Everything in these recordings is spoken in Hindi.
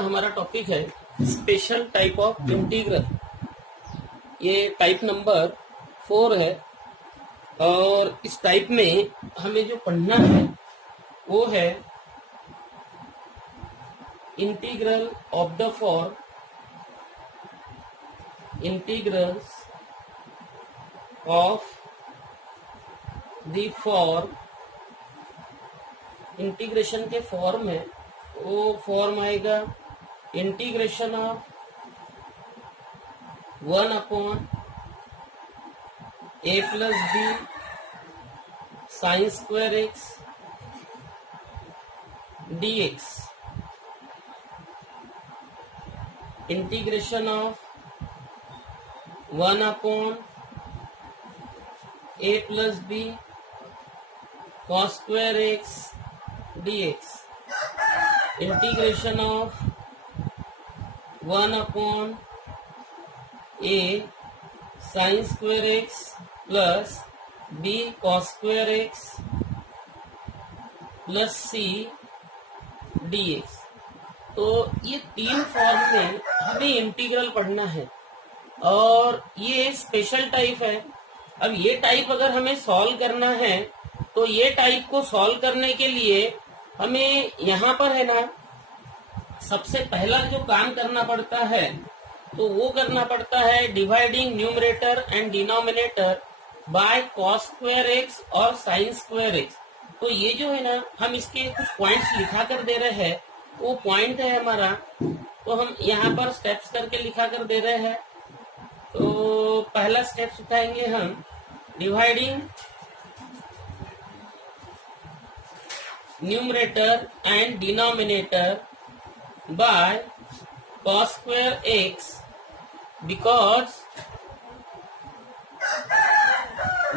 का हमारा टॉपिक है स्पेशल टाइप ऑफ इंटीग्रल। ये टाइप नंबर 4 है और इस टाइप में हमें जो पढ़ना है वो है integral of the form integrals of the form. Integration के फॉर्म है वो फॉर्म आएगा integration of 1/a plus b sine square x dx। Integration of 1/a plus b cos square x dx। Integration of 1/a sine square x plus b cos square x plus c dx। तो ये तीन फॉर्म में हमें इंटीग्रल पढ़ना है और ये स्पेशल टाइप है। अब ये टाइप अगर हमें सॉल्व करना है तो ये टाइप को सॉल्व करने के लिए हमें यहाँ पर है ना सबसे पहला जो काम करना पड़ता है तो वो करना पड़ता है dividing numerator and denominator by cos square x और sin स्क्वायर x। तो ये जो है ना हम इसके कुछ पॉइंट्स लिखा कर दे रहे हैं, वो पॉइंट है हमारा, तो हम यहाँ पर स्टेप्स करके लिखा कर दे रहे हैं। तो पहला स्टेप उठाएंगे हम dividing numerator and denominator by cos square x because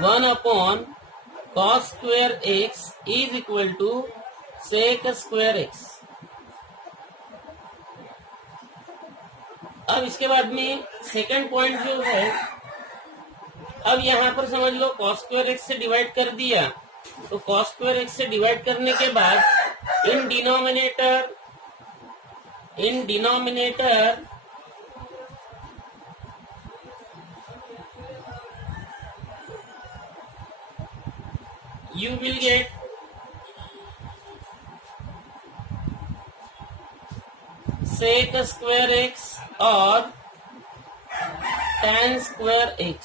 1/cos square x is equal to sec square x। अब इसके बाद में सेकंड पॉइंट जो है, अब यहाँ पर समझ लो cos स्क्वायर x से डिवाइड कर दिया, तो cos स्क्वायर x से डिवाइड करने के बाद in denominator you will get sec square x और tan square x।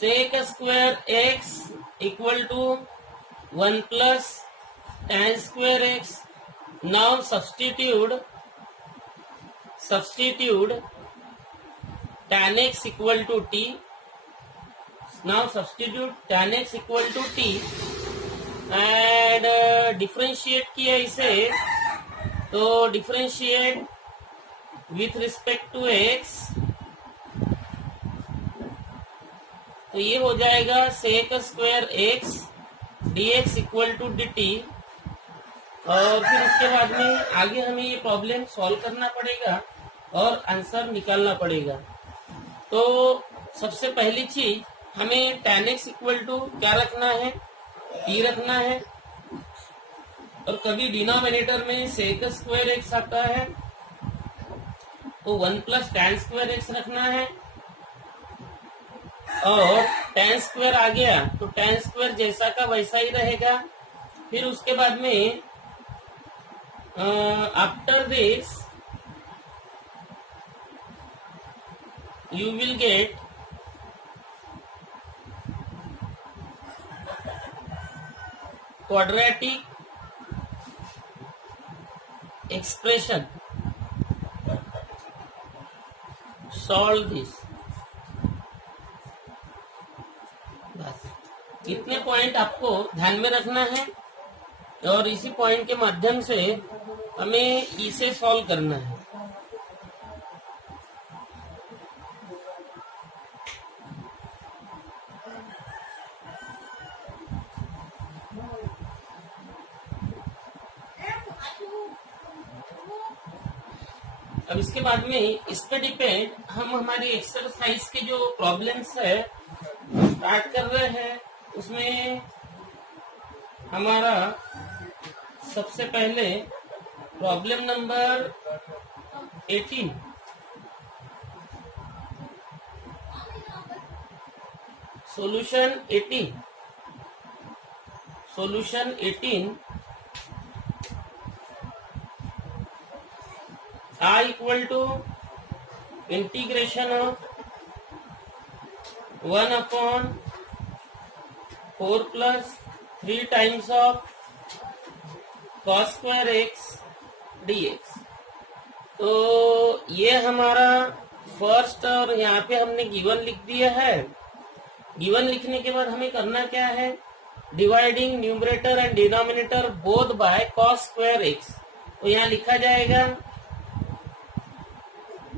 sec square x equal to 1 plus tan square x। Now substitute tan x equal to t। Now substitute tan x equal to t and differentiate किया इसे, तो differentiate with respect to x, तो ये हो जाएगा sec square x dx equal to dt। और फिर उसके बाद में आगे हमें ये प्रॉब्लम सॉल्व करना पड़ेगा और आंसर निकालना पड़ेगा। तो सबसे पहली चीज हमें tan x इक्वल टू क्या रखना है, t रखना है। और कभी डिनोमिनेटर में sec स्क्वायर x आता है तो 1 प्लस tan स्क्वायर x रखना है, और tan स्क्वायर आ गया तो tan स्क्वायर जैसा का वैसा ही रहेगा। फिर उसके बाद में after this you will get quadratic expression। solve this। बस इतने पॉइंट आपको ध्यान में रखना है और इसी पॉइंट के माध्यम से हमें इसे सॉल्व करना है। अब इसके बाद में इस पे डिपेंड हम हमारी एक्सरसाइज के जो प्रॉब्लम्स है स्टार्ट कर रहे हैं। उसमें हमारा सबसे पहले problem number 18। Solution 18। Solution 18 I equal to integration of 1 upon 4 plus 3 times of cos square x dx। तो ये हमारा फर्स्ट, और यहाँ पे हमने गिवन लिख दिया है। गिवन लिखने के बाद हमें करना क्या है, dividing numerator and denominator both by cos square x। तो यहाँ लिखा जाएगा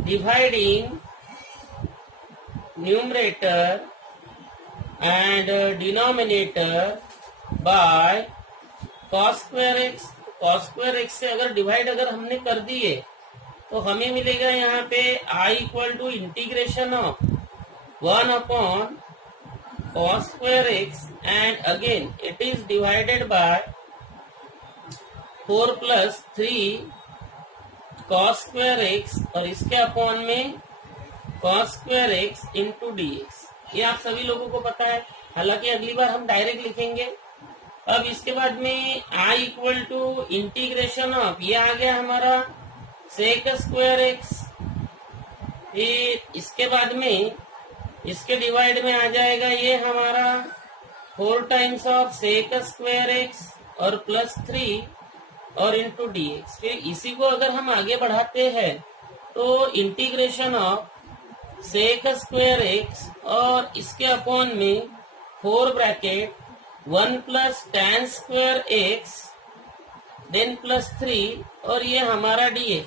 dividing numerator and denominator by cos square x। cos square x से अगर डिवाइड हमने कर दिए तो हमें मिलेगा यहाँ पे I equal to integration of 1 upon cos square x and again it is divided by 4 plus 3 cos square x और इसके अपॉन में cos square x into dx। ये आप सभी लोगों को पता है, हालांकि अगली बार हम डायरेक्ट लिखेंगे। अब इसके बाद में I equal to integration of, ये आ गया हमारा sec स्क्वायर x। फिर इसके बाद में इसके डिवाइड में आ जाएगा ये हमारा 4 times of sec square x और प्लस 3 और इंटू dx। फिर इसी को अगर हम आगे बढ़ाते हैं तो integration of sec square x और इसके अपॉन में 4 bracket 1 plus tan square x then plus 3 और ये हमारा dx।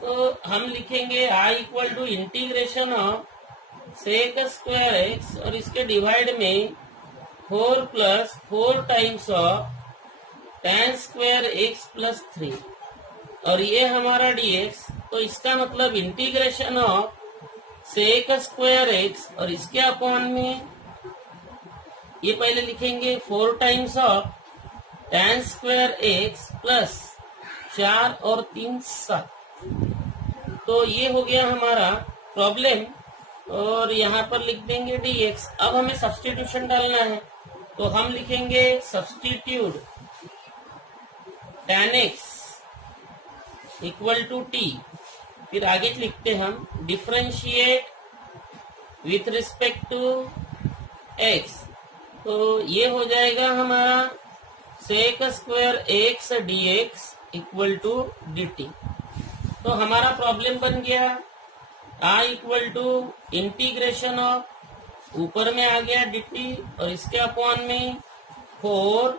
तो हम लिखेंगे I equal to integration of sec square x और इसके डिवाइड में 4 plus 4 times of tan square x plus 3 और ये हमारा dx। तो इसका मतलब integration of sec square x और इसके अपॉन में ये पहले लिखेंगे 4 times of tan square x plus 4 और 3 7। तो ये हो गया हमारा प्रॉब्लम और यहाँ पर लिख देंगे dx। अब हमें सब्स्टिट्यूशन डालना है तो हम लिखेंगे substitute tan x equal to t। फिर आगे लिखते हम differentiate with respect to x। तो ये हो जाएगा हमारा sec square x dx equal to dt। तो हमारा प्रॉब्लम बन गया I equal to integration of, ऊपर में आ गया dt और इसके अपॉन में 4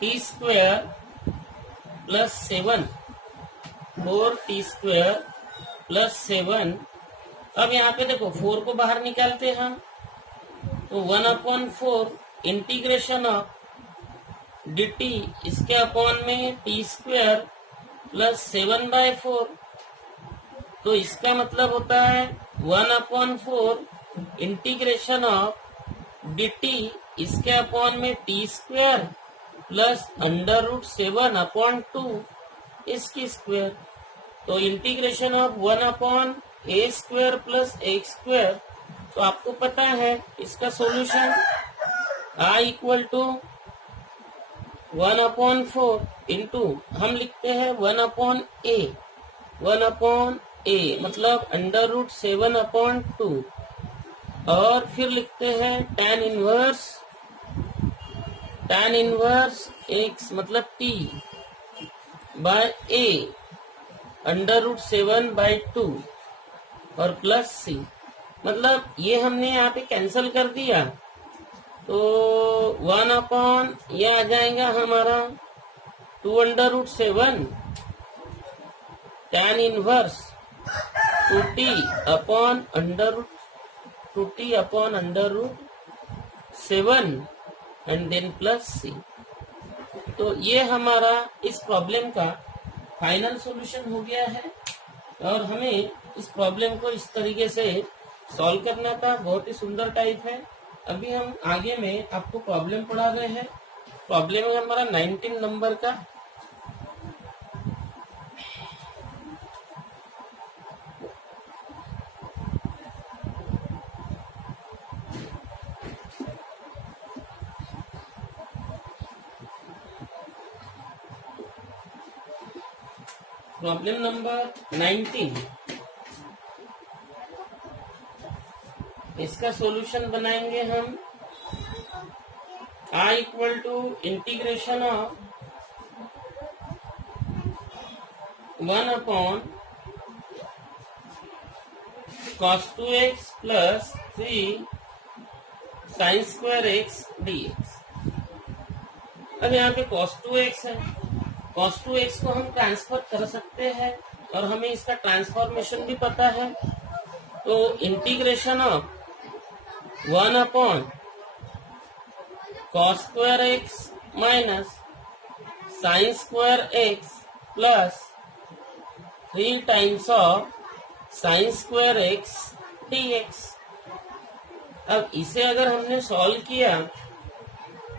t square plus 7, 4 t square plus 7। अब यहाँ पे देखो 4 को बाहर निकालते हैं हम तो 1 अपॉन 4 इंटीग्रेशन ऑफ dt इसके अपॉन में t स्क्वायर प्लस 7/4। तो इसका मतलब होता है 1 अपॉन 4 इंटीग्रेशन ऑफ dt इसके अपॉन में t स्क्वायर प्लस √7 अपॉन 2 इसकी स्क्वायर। तो integration of 1 upon a square plus x square. तो आपको पता है इसका solution I equal to 1 upon 4 into हम लिखते हैं 1 अपॉन a, 1 अपॉन a मतलब √7 अपॉन 2 और फिर लिखते हैं tan इनवर्स x मतलब t बाय a √7/2 और प्लस c। मतलब ये हमने यहाँ पे कैंसिल कर दिया तो 1 अपॉन ये आ जाएगा हमारा 2√7 tan inverse 2t upon √7 and then plus C. तो ये हमारा इस प्रॉब्लम का फाइनल सॉल्यूशन हो गया है और हमें इस प्रॉब्लम को इस तरीके से सॉल्व करना था। बहुत ही सुंदर टाइप है। अभी हम आगे में आपको प्रॉब्लम पढ़ा रहे हैं प्रॉब्लम है हमारा 19 नंबर का। प्रॉब्लम नंबर 19, इसका सॉल्यूशन बनाएंगे हम। I equal to integration of 1 upon cos 2x plus 3 sin square x dx। अब यहाँ पे cos 2x है, cos 2x को हम ट्रांसफर कर सकते हैं और हमें इसका ट्रांसफॉर्मेशन भी पता है। तो integration of 1 upon cos square x minus sin square x plus 3 times of sin square x dx। अब इसे अगर हमने सॉल्व किया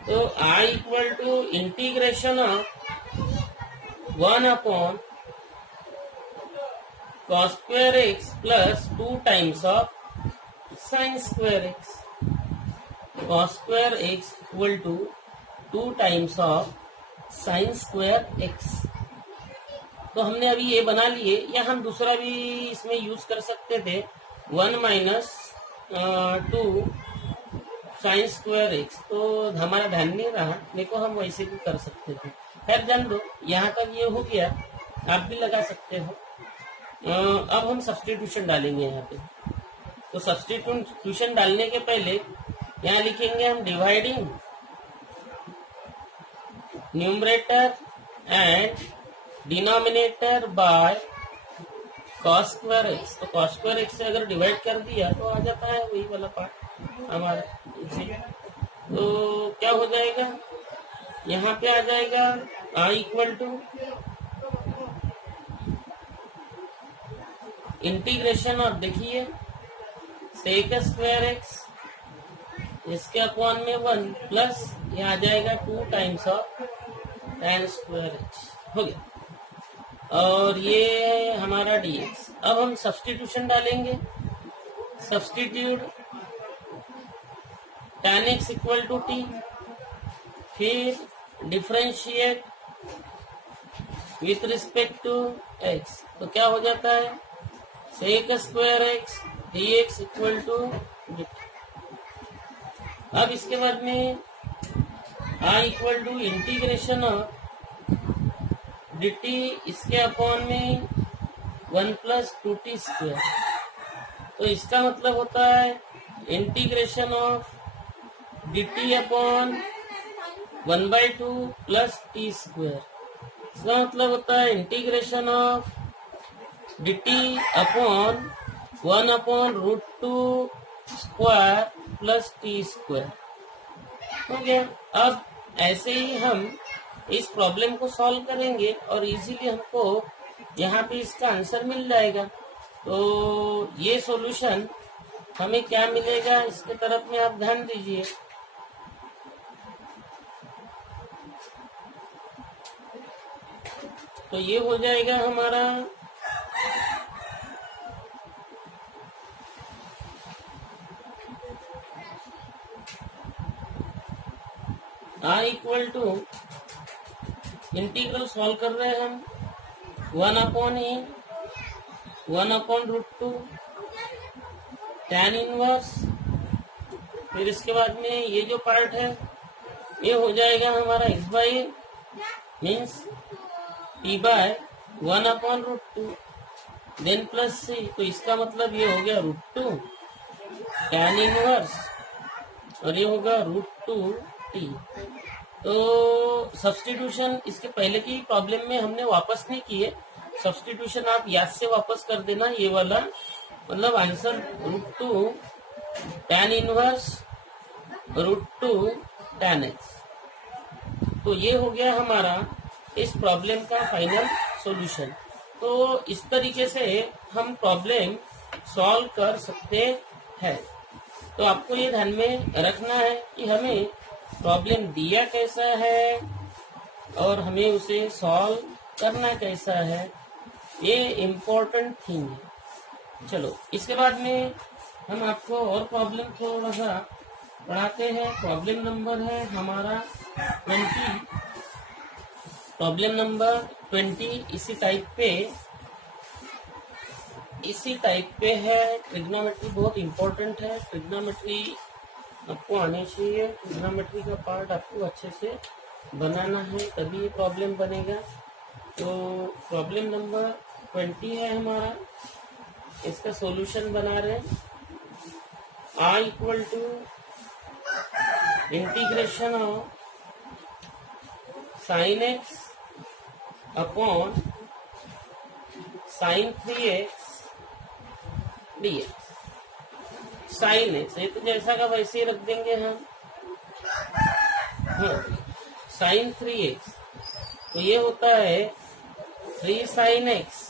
तो I equal to integration of 1 upon cos square x plus 2 times of sin square x। cos square x equal to 2 times of sin square x। तो हमने अभी ये बना लिए, या हम दूसरा भी इसमें यूज कर सकते थे, 1 माइनस 2 sin स्क्वायर x। तो हमारा ध्यान नहीं रहा, देखो हम वैसे भी कर सकते थे। खैर जान दो, यहाँ तक ये हो गया, आप भी लगा सकते हो। अब हम सब्स्टिट्यूशन डालेंगे यहाँ पे। तो सब्स्टिट्यूशन डालने के पहले यहाँ लिखेंगे हम dividing numerator and denominator by cos square x। तो cos स्क्वायर x से अगर डिवाइड कर दिया तो आ जाता है वही वाला पार्ट हमारा। तो क्या हो जाएगा, यहाँ पे आ जाएगा I equal to integration of, देखिए सेक स्क्वायर x इसके अपॉन में 1 प्लस ये आ जाएगा 2 times of tan square x हो गया। और ये हमारा dx। अब हम सब्स्टिट्यूशन डालेंगे। Substitute tan x equal to t, फिर differentiate with respect to x। तो क्या हो जाता है, sec square x dx equal to dt। अब इसके बाद में I equal to integration of dt इसके अपॉन में 1 प्लस 2t स्क्वायर। तो इसका मतलब होता है integration of dt upon 1/2 plus t square. इसका मतलब होता है integration of dt upon 1 upon √2 square plus T square हो गया। अब ऐसे ही हम इस प्रॉब्लम को सॉल्व करेंगे और इजीली हमको यहाँ पे इसका आंसर मिल जाएगा। तो ये सॉल्यूशन हमें क्या मिलेगा, इसके तरफ में आप ध्यान दीजिए। तो ये हो जाएगा हमारा I equal to integral solve कर रहे हैं हम 1 upon e 1 upon √2 tan inverse. फिर इसके बाद में ये जो पार्ट है ये हो जाएगा हमारा x by a means t by 1 upon √2 then plus c। तो इसका मतलब ये हो गया √2 tan इनवर्स और ये होगा √2t। तो सब्स्टिट्यूशन इसके पहले की प्रॉब्लम में हमने वापस नहीं किए, सब्स्टिट्यूशन आप याद से वापस कर देना ये वाला, मतलब answer √2 tan inverse √2 tan x। तो ये हो गया हमारा इस प्रॉब्लम का फाइनल सॉल्यूशन। तो इस तरीके से हम प्रॉब्लम सॉल्व कर सकते हैं। तो आपको ये ध्यान में रखना है कि हमें प्रॉब्लम दिया कैसा है और हमें उसे सॉल्व करना कैसा है, ये इम्पोर्टेंट थिंग है। चलो इसके बाद में हम आपको और प्रॉब्लम थोड़ा सा पढ़ाते हैं। प्रॉब्लम नंबर है हमारा 20। प्रॉब्लम नंबर 20 इसी टाइप पे है। ट्रिग्नोमेट्री बहुत इम्पोर्टेंट है। ट्रिग्नोमेट्री आपको आने चाहिए। ट्रिग्नोमेट्री का पार्ट आपको अच्छे से बनाना है, तभी ये प्रॉब्लम बनेगा। तो प्रॉब्लम नंबर 20 है हमारा, इसका सॉल्यूशन बना रहे हैं। I equal to integration of sine x upon sine 3x dx। Sine x ये तो जैसा का वैसे ही रख देंगे हम। साइन 3x तो ये होता है 3 sine x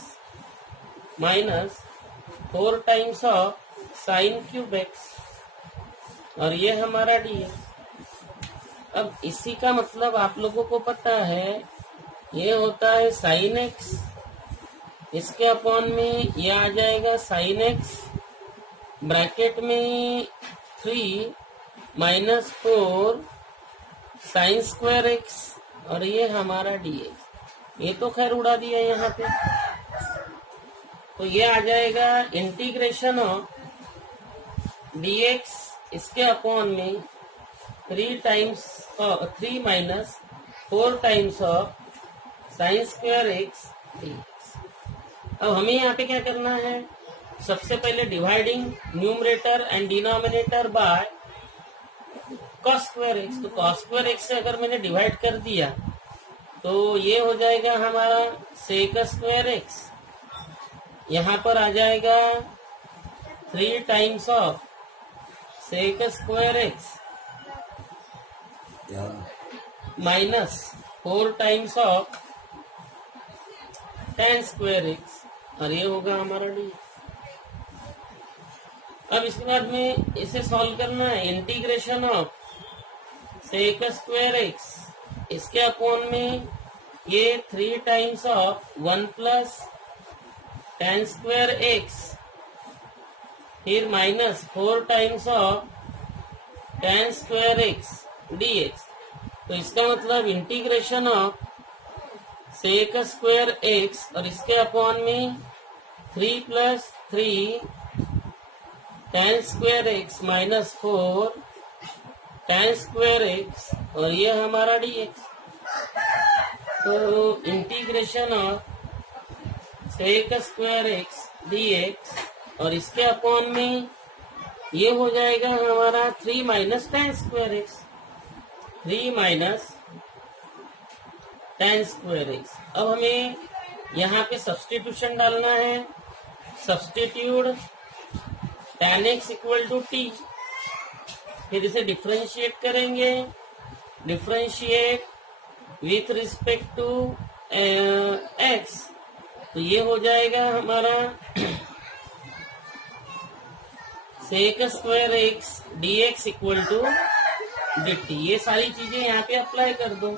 minus 4 times of sine cube x, और ये हमारा dx। अब इसी का मतलब आप लोगों को पता है, ये होता है साइन एक्स, इसके अपॉन में ये आ जाएगा साइन एक्स ब्रैकेट में 3 माइनस 4 साइन स्क्वायर एक्स, और ये हमारा dx। ये तो खैर उड़ा दिया यहाँ पे। तो ये आ जाएगा इंटीग्रेशन ऑफ dx, इसके अपॉन में 3 minus 4 times of sine square x dx। अब हमें यहाँ पे क्या करना है, सबसे पहले dividing numerator and denominator by cos square x. तो कॉस स्क्वायर एक्स से अगर मैंने डिवाइड कर दिया तो ये हो जाएगा हमारा सेक स्क्वायर एक्स। यहाँ पर आ जाएगा 3 times of sec square x minus 4 times of tan square x, और ये होगा हमारा डी। अब इसके बाद में इसे सॉल्व करना है। Integration of sec square x, इसके अपॉन में ये 3 times of 1 plus tan square x, फिर minus 4 times of tan square x dx। तो इसका मतलब integration of sec square x और इसके अपॉन में 3 plus 3 tan square x minus 4 tan square x, और ये हमारा dx। तो integration of sec square x dx और इसके अपॉन में ये हो जाएगा हमारा 3 minus tan square x, 3 minus tan square x. अब हमें यहाँ पे सब्स्टिट्यूशन डालना है। Substitute tan x equal to t, फिर इसे डिफ्रेंशिएट करेंगे। Differentiate with respect to x, तो ये हो जाएगा हमारा sec square x dx equal to dt। ये सारी चीजें यहाँ पे अप्लाई कर दो,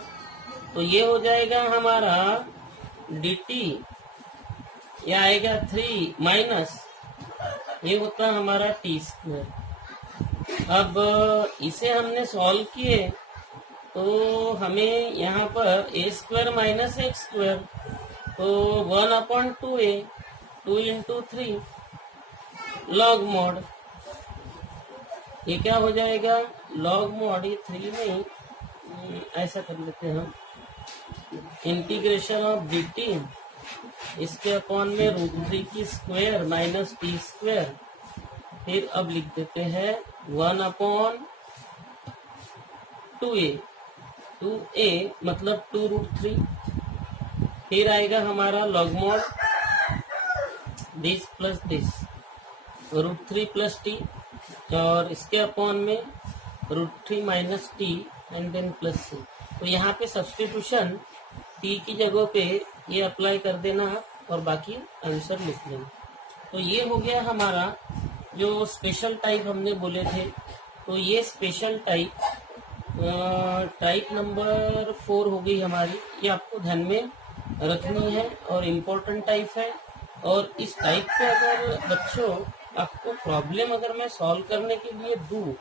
तो ये हो जाएगा हमारा dt, ये आएगा 3 माइनस ये होता है हमारा टी स्क्वायर। अब इसे हमने सॉल्व किए तो हमें यहाँ पर ए स्क्वायर माइनस एक्स स्क्वायर, तो 1/2a 2 इंटू 3 लॉग मॉड, ये क्या हो जाएगा लॉग मॉड, ये 3 नहीं, ऐसा कर लेते हैं हम। इंटीग्रेशन ऑफ dt, इसके अपॉन में √3 की स्क्वायर माइनस टी स्क्वायर, फिर अब लिख देते हैं 1/2a, 2a मतलब 2√3, फिर आएगा हमारा log mod this plus this √3 plus t, और इसके अपॉन में √3 minus t and then plus C. तो यहाँ पे सब्स्टिट्यूशन टी की जगह पे ये अप्लाई कर देना और बाकी आंसर लिख लेना। तो ये हो गया हमारा जो स्पेशल टाइप हमने बोले थे। तो ये स्पेशल टाइप टाइप नंबर 4 हो गई हमारी, ये आपको ध्यान में रखनी है और इम्पोर्टेंट टाइप है। और इस टाइप पे अगर बच्चों आपको प्रॉब्लम अगर मैं सॉल्व करने के लिए दूँ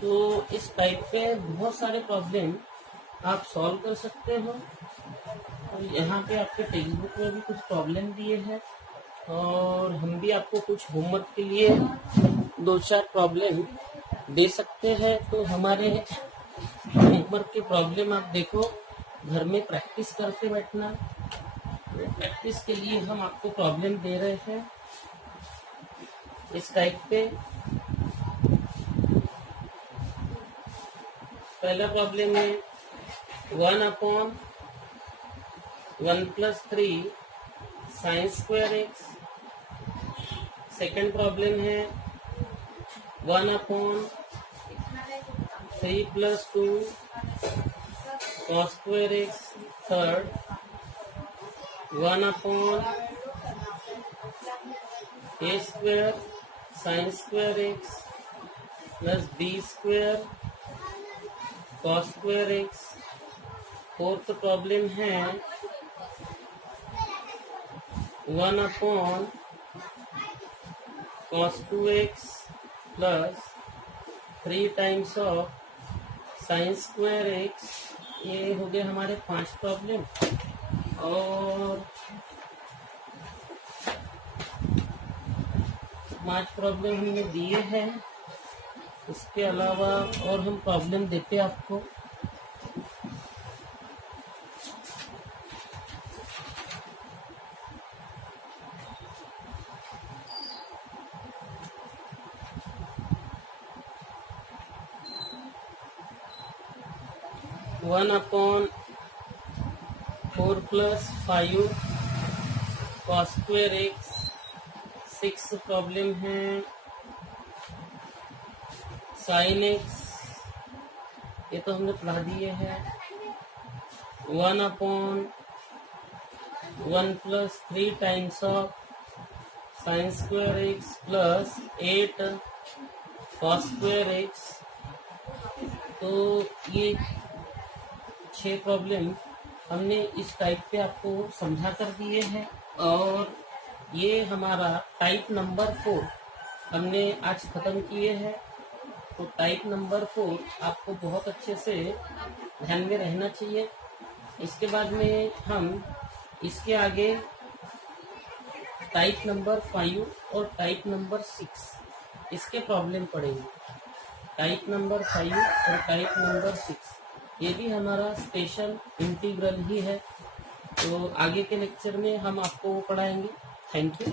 तो इस टाइप पे बहुत सारे प्रॉब्लम आप सॉल्व कर सकते हो। और यहाँ पे आपके टेक्स्ट बुक में भी कुछ प्रॉब्लम दिए हैं और हम भी आपको कुछ होमवर्क के लिए 2-4 प्रॉब्लम दे सकते हैं। तो हमारे होमवर्क के प्रॉब्लम आप देखो, घर में प्रैक्टिस करते बैठना। प्रैक्टिस के लिए हम आपको प्रॉब्लम दे रहे हैं इस टाइप पे। पहला प्रॉब्लम है 1/1+3 sin square x. Second problem है 1/3+2 cos square x. Third 1/a² sin square x plus b² cos square x. Fourth problem है 1/cos 2x plus 3 times of sin square x. ये हो गए हमारे 5 प्रॉब्लम। और 5 प्रॉब्लम हमने दिए हैं। इसके अलावा और हम प्रॉब्लम देते आपको। One upon 4+5 cos square x. 6 problem है sin एक्स, ये तो हमने पढ़ा दिए हैं। 1/1+3 times of sin square x plus 8 cos square x. तो ये 6 प्रॉब्लम हमने इस टाइप पे आपको समझा कर दिए हैं। और ये हमारा टाइप नंबर 4 हमने आज खत्म किए हैं। तो टाइप नंबर 4 आपको बहुत अच्छे से ध्यान में रहना चाहिए। इसके बाद में हम इसके आगे टाइप नंबर 5 और टाइप नंबर 6 इसके प्रॉब्लम पढ़ेंगे। टाइप नंबर 5 और टाइप नंबर 6 ये भी हमारा स्पेशल इंटीग्रल ही है। तो आगे के लेक्चर में हम आपको वो पढ़ाएंगे। Thank you.